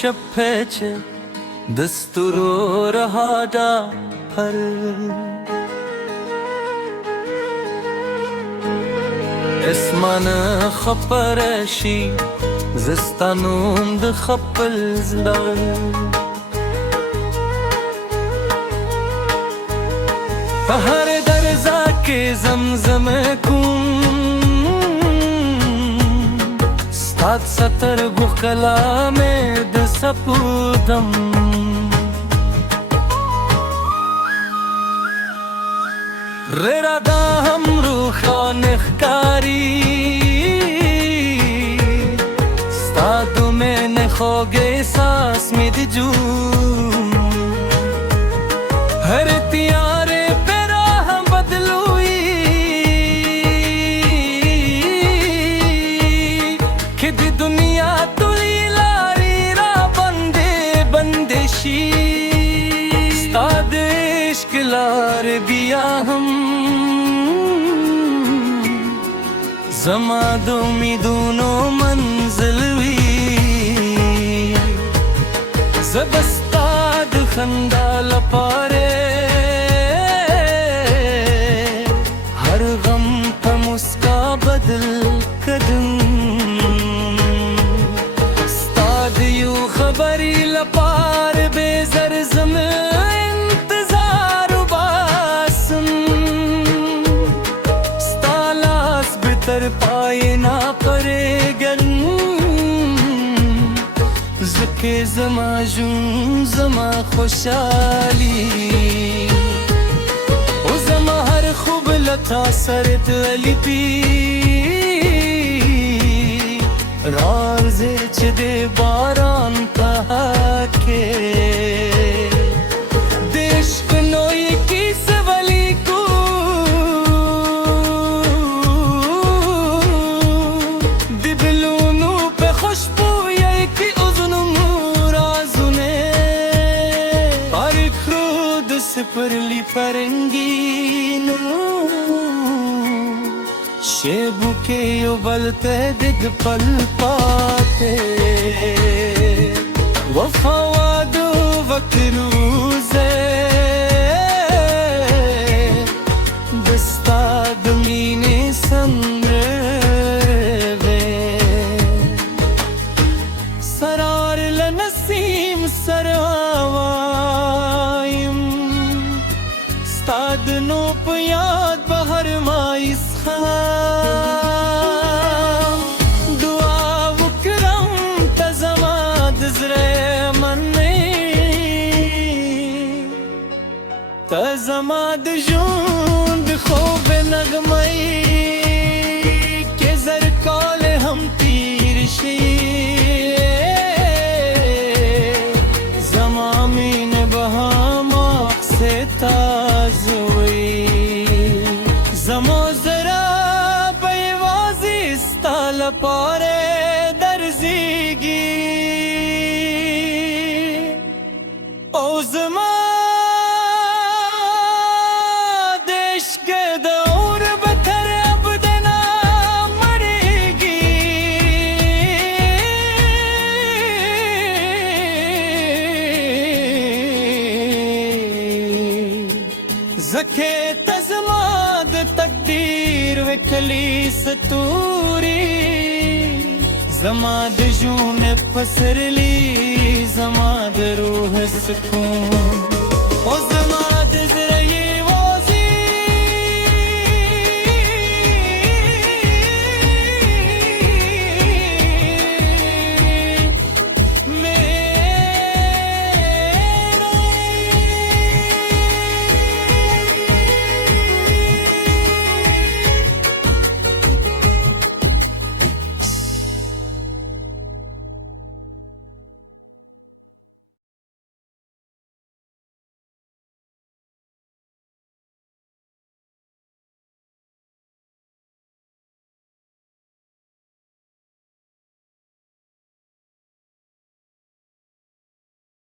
şeppeç desturo rahada par اسمان خپرشی زستانوم د خپل زړه په هر درزا کې زمزم کوم ستاد ستر ګو کلامه د سپودم ردا هم روخان ښکاری ستادو میں نے خوگے ساس میں دی جو ہر تیارے پہ راہ بدلوئی کہ دی دنیا توی لاری را بندے بندشی ستاد عشق لار بیا ہم زما د امیدونو منزل وی زبستا د خندا لپاره هر غم په مسکا بدل کدم ستا د یو خبرې لپاره بې زر زم انتظار وباسم ستا لاس بتر پائے نہ پرېږدم زکه زما ژوند زما خوشحالي او زما هر خوب لتا سره تللی پی راځي چې د باران په کې د عشق نوې کیسه ولیکو د بلونو په خوشبو پرلی پرنگینو شیبو کے یو بل پہ دگ پل پاتے وفا وادو وکروزے دستا دمینی سندرے سرار لنسیم سروایم ستاد نو په یاد بهر مایس خام دعا وکرم ته زما د زړه منې ته زما د ژوند خوب نغمې کې زر کال هم تیر شي زما مینه به هم سے تازوی زمو زرا بیوازی ستال پاره درزیگی او زما دشک دور بتر ابدنا مریگی زکه تزما د تقدیر وکلی ستوري زما د ژوند پسرلی زما د روح سکون